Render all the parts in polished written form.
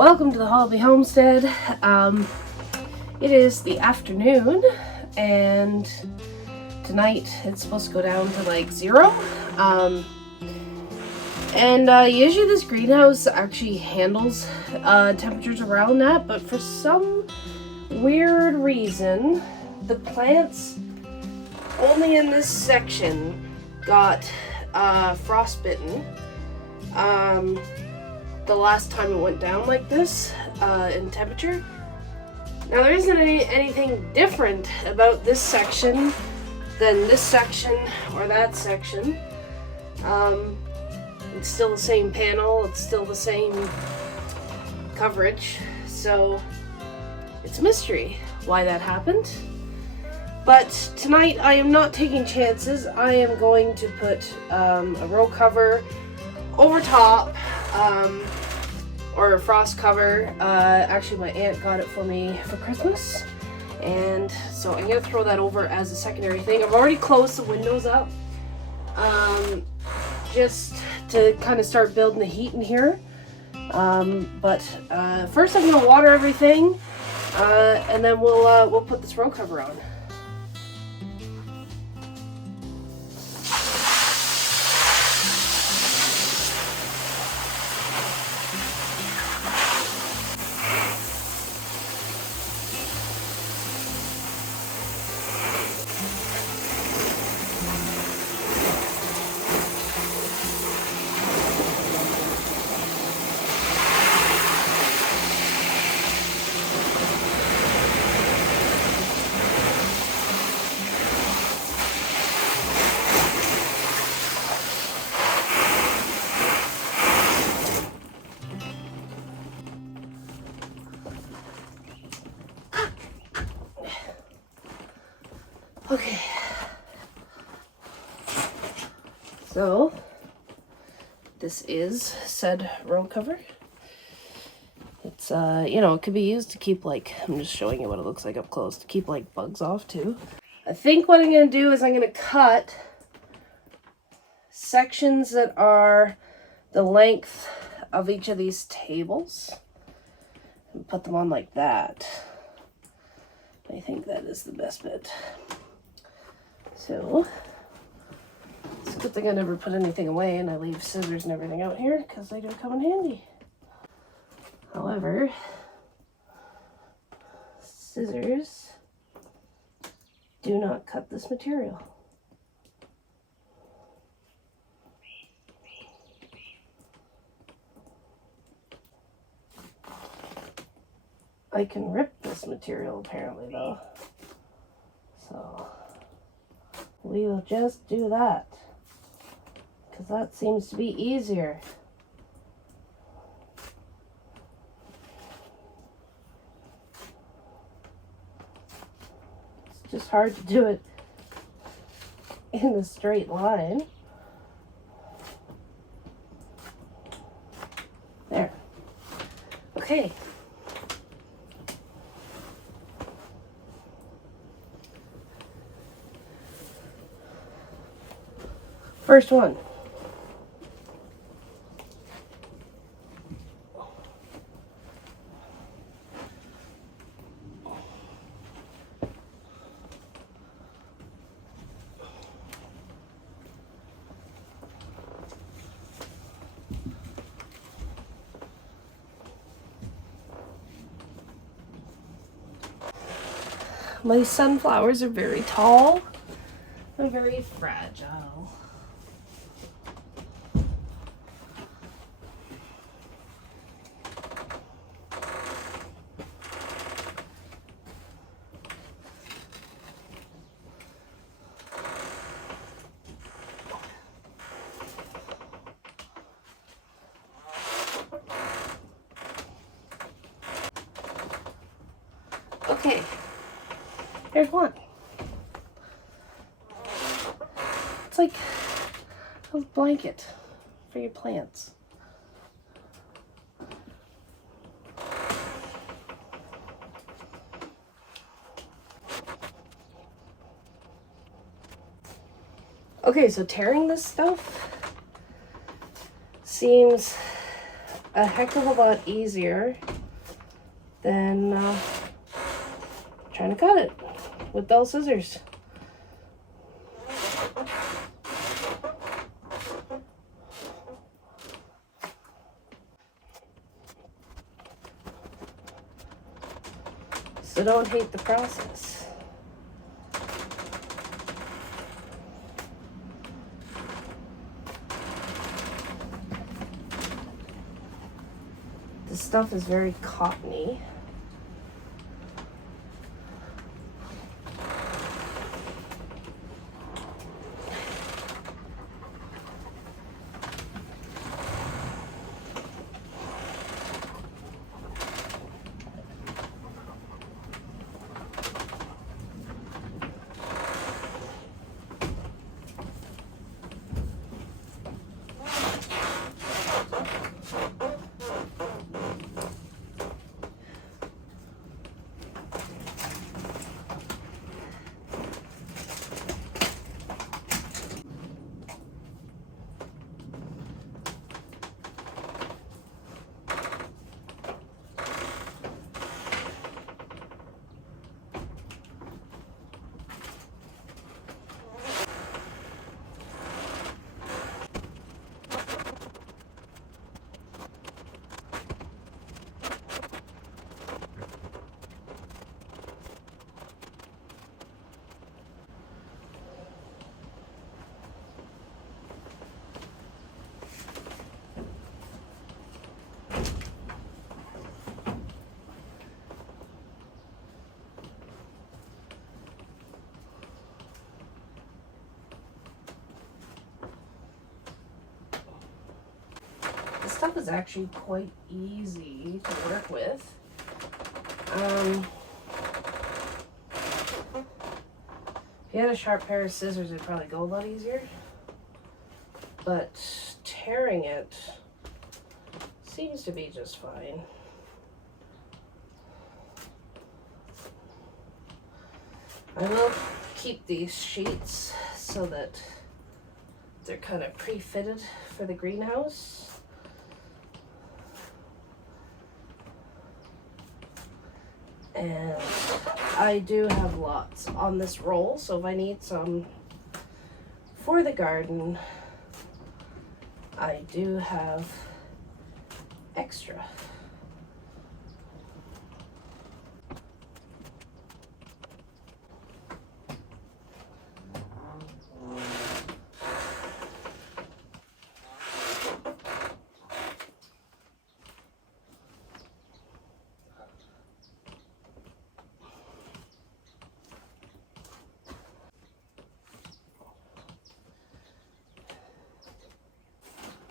Welcome to the Hobby Homestead. It is the afternoon, and tonight it's supposed to go down to like 0. Usually this greenhouse actually handles temperatures around that, but for some weird reason, the plants only in this section got frostbitten. The last time it went down like this in temperature. Now there isn't anything different about this section than this section or that section. It's still the same panel, it's still the same coverage, so it's a mystery why that happened. But tonight I am not taking chances. I am going to put a row cover over top, or a frost cover. Actually my aunt got it for me for Christmas, and so I'm gonna throw that over as a secondary thing. I've already closed the windows up, just to kind of start building the heat in here. But first I'm gonna water everything, and then we'll put this row cover on. Okay, so this is said row cover. It's it could be used to keep, like, I'm just showing you what it looks like up close, to keep like bugs off too. I think what I'm gonna do is I'm gonna cut sections that are the length of each of these tables and put them on like that. I think that is the best bit. So, it's a good thing I never put anything away and I leave scissors and everything out here because they do come in handy. However, scissors do not cut this material. I can rip this material apparently though. So we will just do that, because that seems to be easier. It's just hard to do it in a straight line. There. Okay. First one. My sunflowers are very tall and very fragile. Okay, here's one. It's like a blanket for your plants. Okay, so tearing this stuff seems a heck of a lot easier than trying to cut it with dull scissors. So don't hate the process. This stuff is very cottony. This stuff is actually quite easy to work with. If you had a sharp pair of scissors, it'd probably go a lot easier. But tearing it seems to be just fine. I will keep these sheets so that they're kind of pre-fitted for the greenhouse. And I do have lots on this roll, so if I need some for the garden, I do have extra.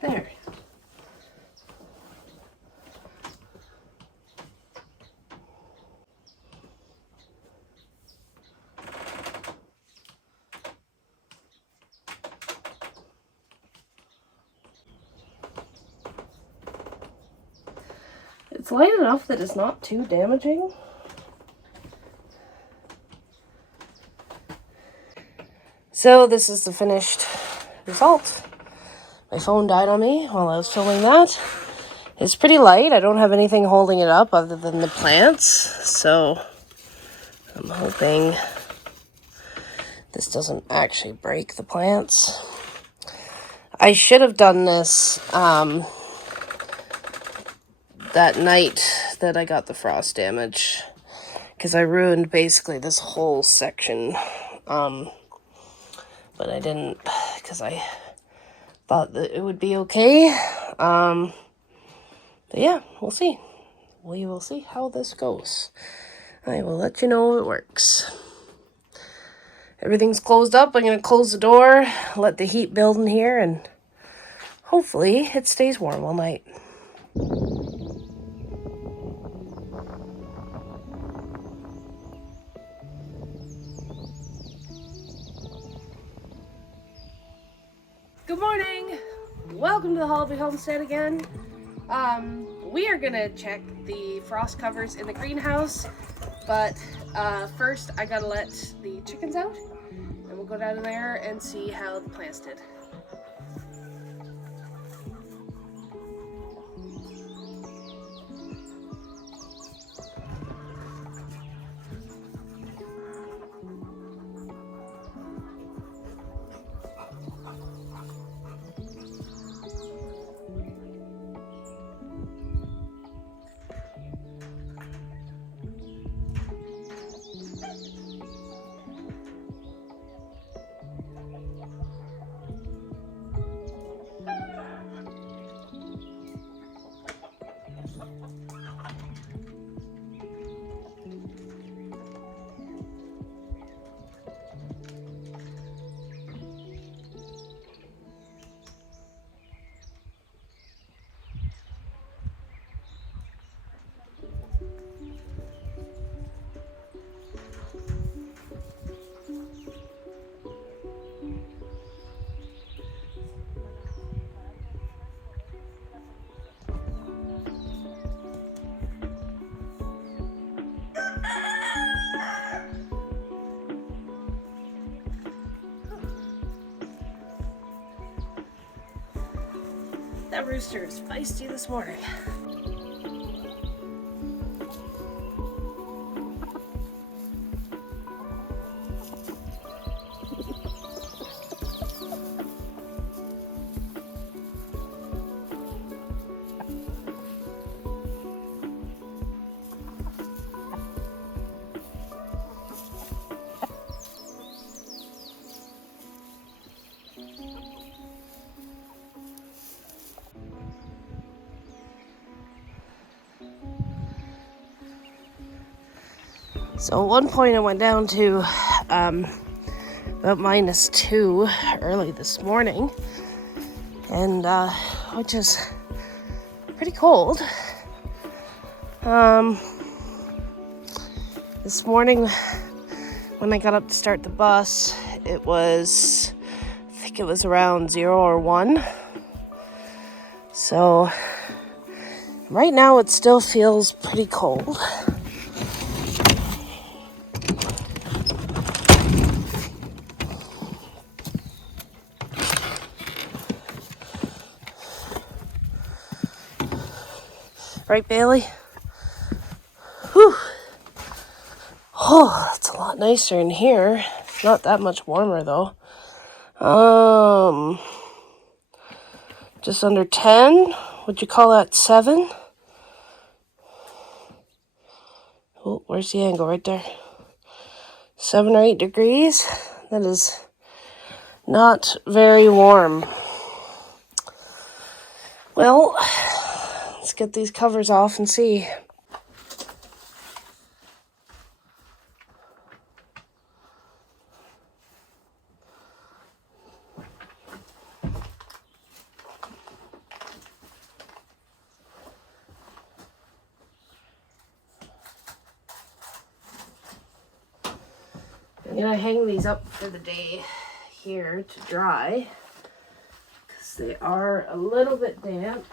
There. It's light enough that it's not too damaging. So this is the finished result. My phone died on me while I was filming that. It's pretty light. I don't have anything holding it up other than the plants. So I'm hoping this doesn't actually break the plants. I should have done this that night that I got the frost damage, because I ruined basically this whole section. But I didn't, because I thought that it would be okay. But yeah, we'll see. We will see how this goes. I will let you know if it works. Everything's closed up. I'm going to close the door, let the heat build in here, and hopefully it stays warm all night. Good morning! Welcome to the Holiday Homestead again. We are gonna check the frost covers in the greenhouse, but first I gotta let the chickens out, and we'll go down there and see how the plants did. rooster is feisty this morning. So at one point I went down to about -2 early this morning, and which is pretty cold. This morning when I got up to start the bus, it was, I think it was around 0 or 1. So right now it still feels pretty cold. Right, Bailey? Whew. Oh, it's a lot nicer in here. It's not that much warmer, though. Just under 10. Would you call that 7? Oh, where's the angle? Right there. 7 or 8 degrees. That is not very warm. Well, let's get these covers off and see. I'm gonna hang these up for the day here to dry because they are a little bit damp.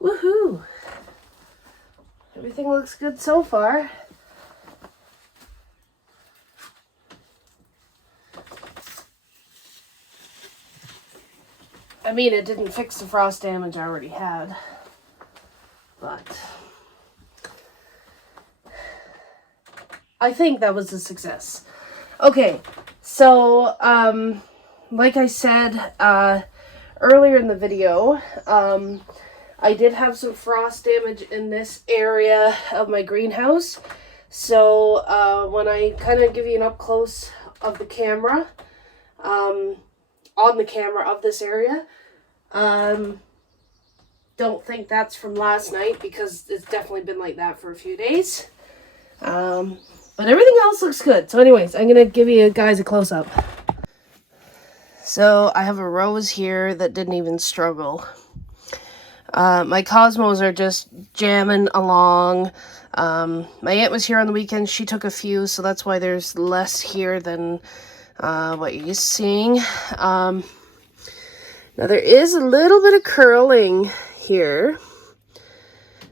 Woohoo! Everything looks good so far. I mean, it didn't fix the frost damage I already had, but I think that was a success. Okay, so, like I said, earlier in the video, I did have some frost damage in this area of my greenhouse. So, when I kind of give you an up close of the camera, on the camera of this area, don't think that's from last night because it's definitely been like that for a few days. But everything else looks good. So anyways, I'm going to give you guys a close-up. So I have a rose here that didn't even struggle. My cosmos are just jamming along. My aunt was here on the weekend. She took a few, so that's why there's less here than what you're seeing. Now there is a little bit of curling here.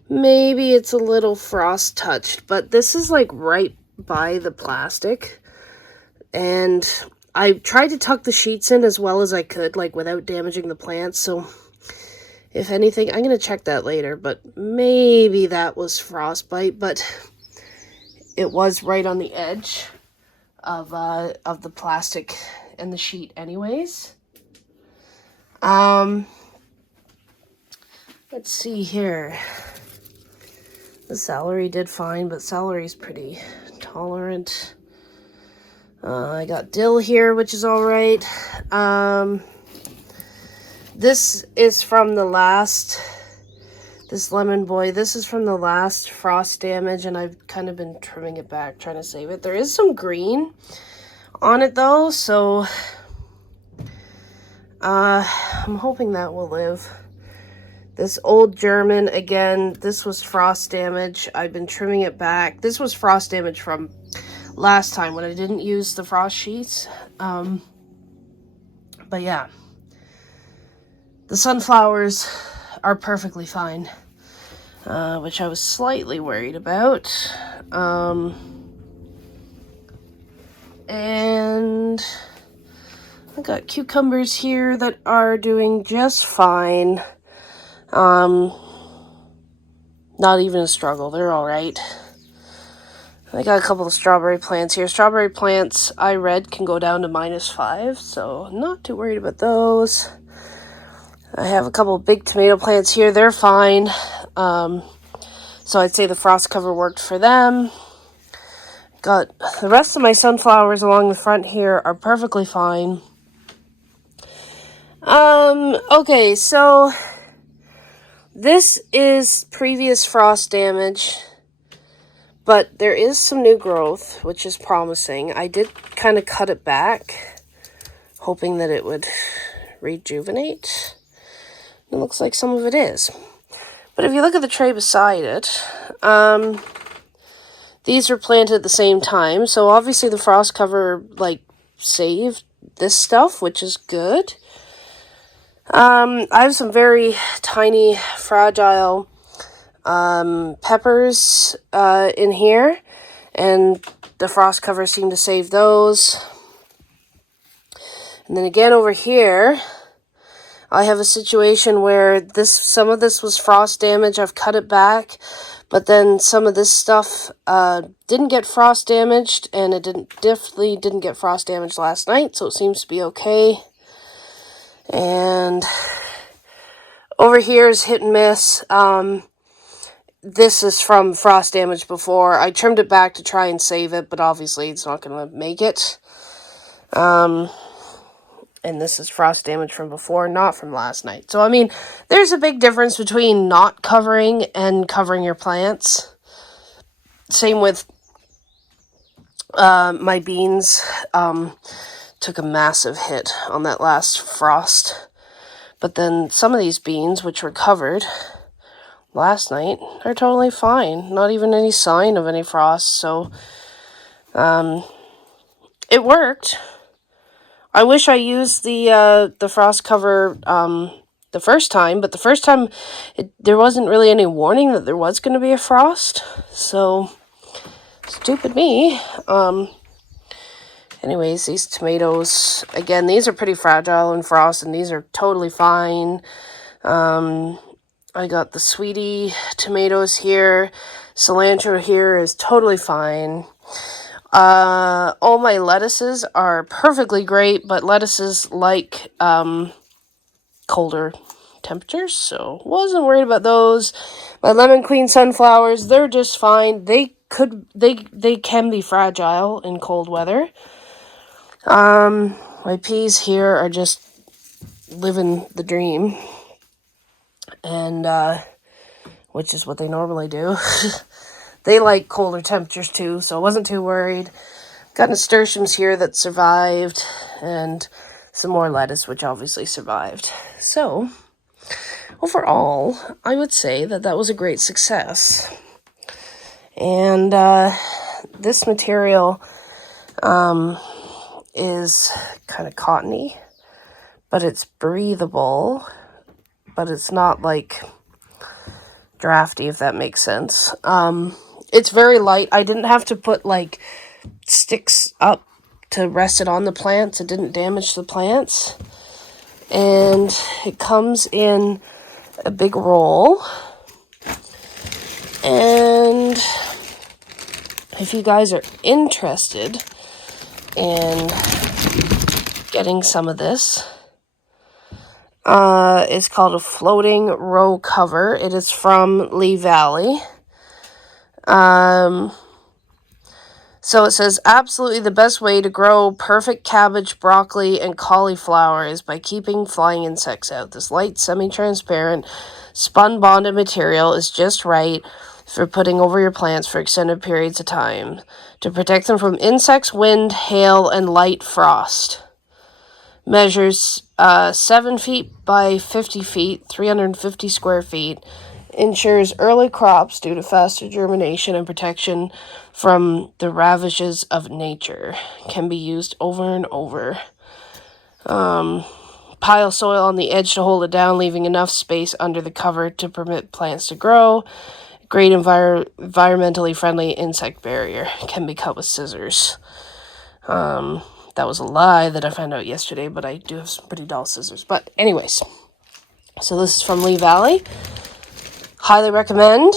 Maybe it's a little frost touched, but this is like right by the plastic. And I tried to tuck the sheets in as well as I could, like without damaging the plants. So if anything, I'm going to check that later, but maybe that was frostbite, but it was right on the edge of the plastic and the sheet anyways. Let's see here. The celery did fine, but celery's pretty tolerant. I got dill here, which is all right. This is from the last, this lemon boy, this is from the last frost damage, and I've kind of been trimming it back, trying to save it. There is some green on it though, so I'm hoping that will live. This old German, again, this was frost damage. I've been trimming it back. This was frost damage from last time when I didn't use the frost sheets. But yeah. The sunflowers are perfectly fine, which I was slightly worried about. And I got cucumbers here that are doing just fine. Not even a struggle. They're all right. I got a couple of strawberry plants here. Strawberry plants, I read, can go down to -5, so not too worried about those. I have a couple of big tomato plants here. They're fine. So I'd say the frost cover worked for them. Got the rest of my sunflowers along the front here are perfectly fine. Okay, so this is previous frost damage, but there is some new growth, which is promising. I did kind of cut it back, hoping that it would rejuvenate. It looks like some of it is. But if you look at the tray beside it, these were planted at the same time. So obviously the frost cover, saved this stuff, which is good. I have some very tiny, fragile peppers in here, and the frost cover seemed to save those. And then again over here, I have a situation where some of this was frost damage. I've cut it back, but then some of this stuff didn't get frost damaged, and it definitely didn't get frost damaged last night, so it seems to be okay. And over here is hit and miss. This is from frost damage before. I trimmed it back to try and save it, but obviously it's not going to make it. And this is frost damage from before, not from last night. So, I mean, there's a big difference between not covering and covering your plants. Same with my beans. Took a massive hit on that last frost. But then some of these beans, which were covered last night, are totally fine. Not even any sign of any frost. So, it worked. I wish I used the frost cover the first time, but the first time there wasn't really any warning that there was going to be a frost, so stupid me. Anyways, these tomatoes, again, these are pretty fragile in frost, and these are totally fine. I got the sweetie tomatoes here. Cilantro here is totally fine. All my lettuces are perfectly great, but lettuces like colder temperatures, so wasn't worried about those. My lemon queen sunflowers, they're just fine. They can be fragile in cold weather. My peas here are just living the dream, and which is what they normally do. They like colder temperatures too, so I wasn't too worried. Got nasturtiums here that survived, and some more lettuce, which obviously survived. So, overall, I would say that was a great success. And this material is kind of cottony, but it's breathable, but it's not like drafty, if that makes sense. It's very light. I didn't have to put sticks up to rest it on the plants. It didn't damage the plants. And it comes in a big roll. And if you guys are interested in getting some of this, it's called a floating row cover. It is from Lee Valley. So it says, absolutely the best way to grow perfect cabbage, broccoli, and cauliflower is by keeping flying insects out. This light, semi-transparent, spun-bonded material is just right for putting over your plants for extended periods of time to protect them from insects, wind, hail, and light frost. Measures 7 feet by 50 feet, 350 square feet. Ensures early crops due to faster germination and protection from the ravages of nature. Can be used over and over. pile soil on the edge to hold it down, leaving enough space under the cover to permit plants to grow. Great environmentally friendly insect barrier. Can be cut with scissors. That was a lie that I found out yesterday, but I do have some pretty dull scissors. But anyways, so this is from Lee Valley. Highly recommend.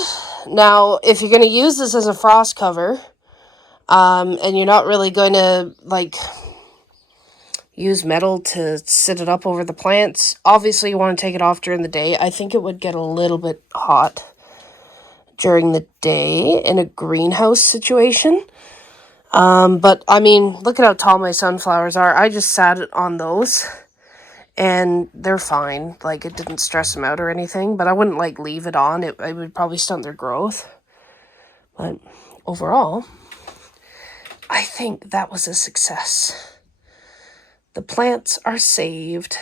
Now, if you're going to use this as a frost cover, and you're not really going to, like, use metal to sit it up over the plants, obviously you want to take it off during the day. I think it would get a little bit hot during the day in a greenhouse situation. But, I mean, look at how tall my sunflowers are. I just sat it on those, and they're fine. Like, it didn't stress them out or anything, but I wouldn't, like, leave it on. It would probably stunt their growth. But overall, I think that was a success. The plants are saved.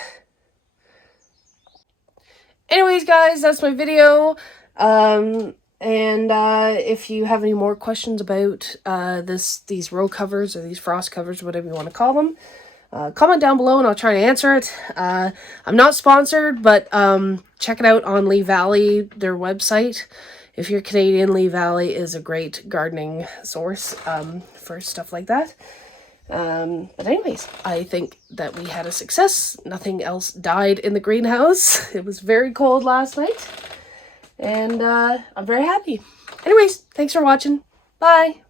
Anyways, guys, that's my video. And if you have any more questions about these row covers or these frost covers, whatever you want to call them, comment down below and I'll try to answer it. I'm not sponsored, but check it out on Lee Valley, their website. If you're Canadian, Lee Valley is a great gardening source for stuff like that. But anyways, I think that we had a success. Nothing else died in the greenhouse. It was very cold last night. And I'm very happy. Anyways, thanks for watching. Bye.